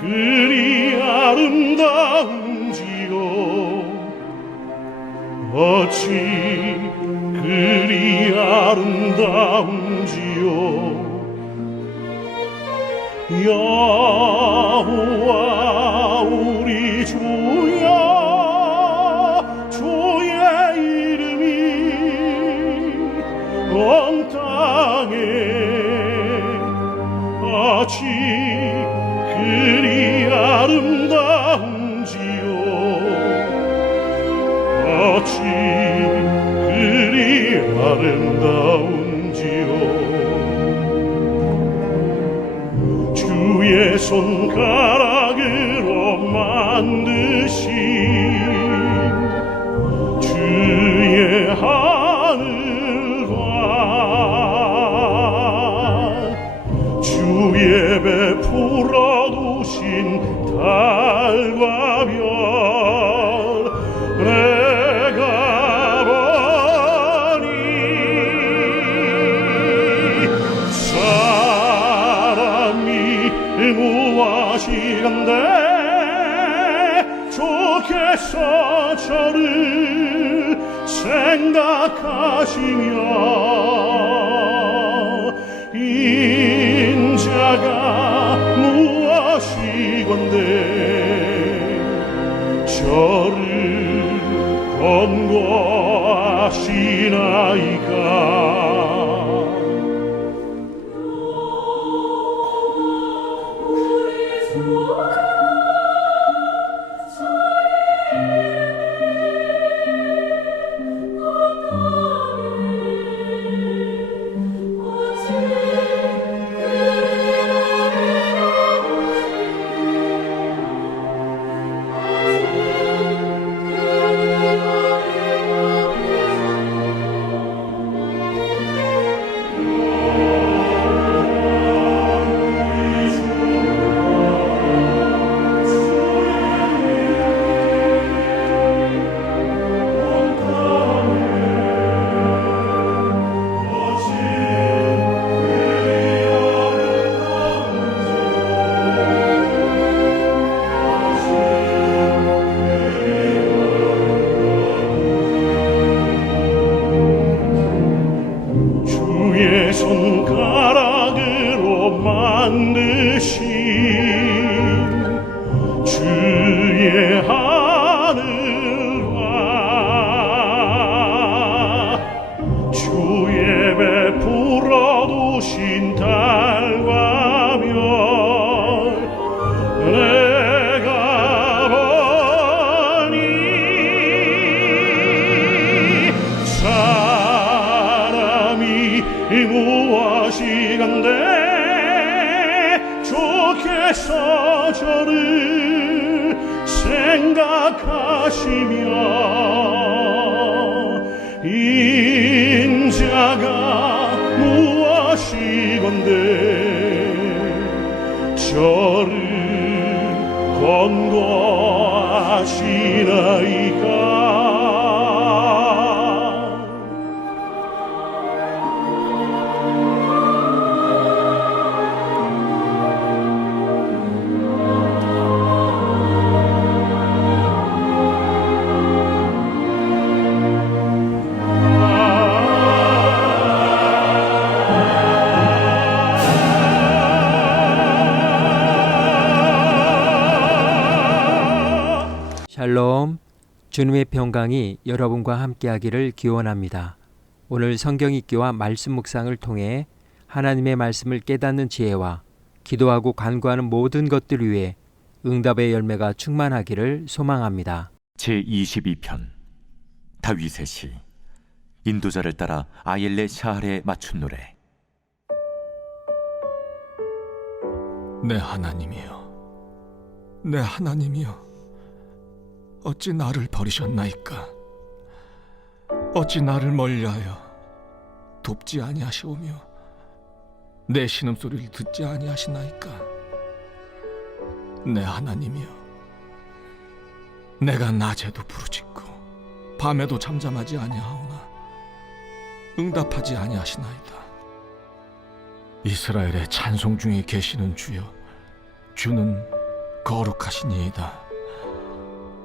그리 아름다운지요? 어찌 그리 아름다운지요? 여호와 어찌 그리 아름다운지요. 어찌 그리 아름다운지요. 주의 손가락으로 만드신 주의 베풀어 두신 달과 별 내가 보니 사람이 무엇이간데 주께서 저를 생각하시며 인 저를 권고하시나이 저를 권고하시나이까 주님의 평강이 여러분과 함께하기를 기원합니다. 오늘 성경 읽기와 말씀 묵상을 통해 하나님의 말씀을 깨닫는 지혜와 기도하고 간구하는 모든 것들 위해 응답의 열매가 충만하기를 소망합니다. 제 22편. 다윗의 시. 인도자를 따라 아일레 샤할에 맞춘 노래. 내 하나님이여, 내 하나님이여, 어찌 나를 버리셨나이까? 어찌 나를 멀리하여 돕지 아니하시오며 내 신음소리를 듣지 아니하시나이까? 내 하나님이여, 내가 낮에도 부르짖고 밤에도 잠잠하지 아니하오나 응답하지 아니하시나이다. 이스라엘의 찬송 중에 계시는 주여, 주는 거룩하시니이다.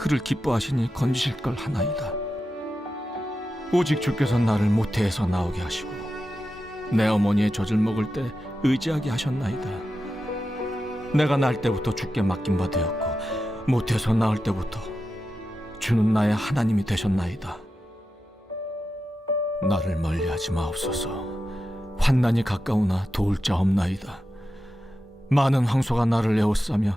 그를 기뻐하시니 건지실 걸 하나이다. 오직 주께서 나를 모태에서 나오게 하시고 내 어머니의 젖을 먹을 때 의지하게 하셨나이다. 내가 날 때부터 주께 맡긴 바 되었고 모태에서 나올 때부터 주는 나의 하나님이 되셨나이다. 나를 멀리하지 마옵소서. 환난이 가까우나 도울 자 없나이다. 많은 황소가 나를 에워싸며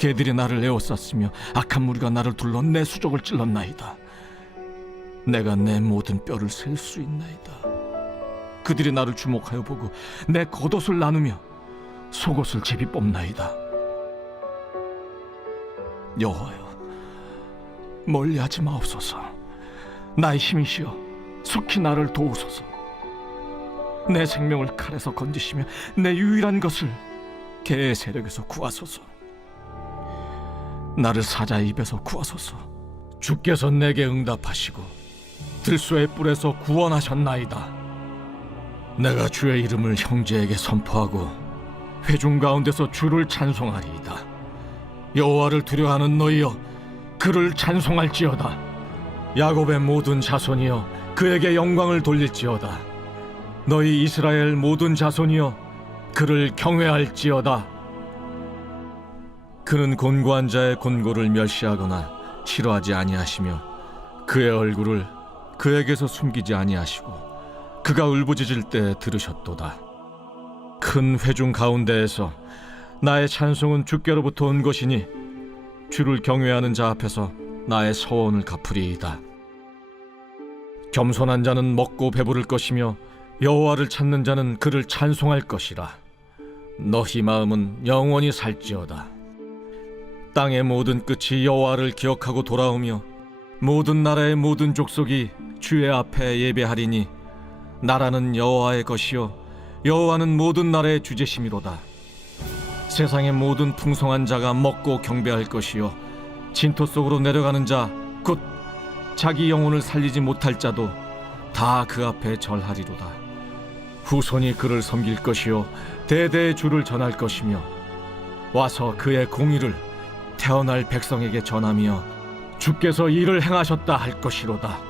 개들이 나를 에워쌌으며 악한 무리가 나를 둘러 내 수족을 찔렀나이다. 내가 내 모든 뼈를 셀 수 있나이다. 그들이 나를 주목하여 보고 내 겉옷을 나누며 속옷을 제비 뽑나이다. 여호와여, 멀리하지 마옵소서. 나의 힘이시여, 속히 나를 도우소서. 내 생명을 칼에서 건지시며 내 유일한 것을 개의 세력에서 구하소서. 나를 사자의 입에서 구하소서. 주께서 내게 응답하시고 들소의 뿔에서 구원하셨나이다. 내가 주의 이름을 형제에게 선포하고 회중 가운데서 주를 찬송하리이다. 여호와를 두려워하는 너희여, 그를 찬송할지어다. 야곱의 모든 자손이여, 그에게 영광을 돌릴지어다. 너희 이스라엘 모든 자손이여, 그를 경외할지어다. 그는 곤고한 자의 곤고를 멸시하거나 싫어하지 아니하시며 그의 얼굴을 그에게서 숨기지 아니하시고 그가 울부짖을 때 들으셨도다. 큰 회중 가운데에서 나의 찬송은 주께로부터 온 것이니 주를 경외하는 자 앞에서 나의 서원을 갚으리이다. 겸손한 자는 먹고 배부를 것이며 여호와를 찾는 자는 그를 찬송할 것이라. 너희 마음은 영원히 살지어다. 땅의 모든 끝이 여호와를 기억하고 돌아오며 모든 나라의 모든 족속이 주의 앞에 예배하리니 나라는 여호와의 것이요 여호와는 모든 나라의 주제심이로다. 세상의 모든 풍성한 자가 먹고 경배할 것이요 진토 속으로 내려가는 자 곧 자기 영혼을 살리지 못할 자도 다 그 앞에 절하리로다. 후손이 그를 섬길 것이요 대대의 주를 전할 것이며 와서 그의 공의를 태어날 백성에게 전하며 주께서 이를 행하셨다 할 것이로다.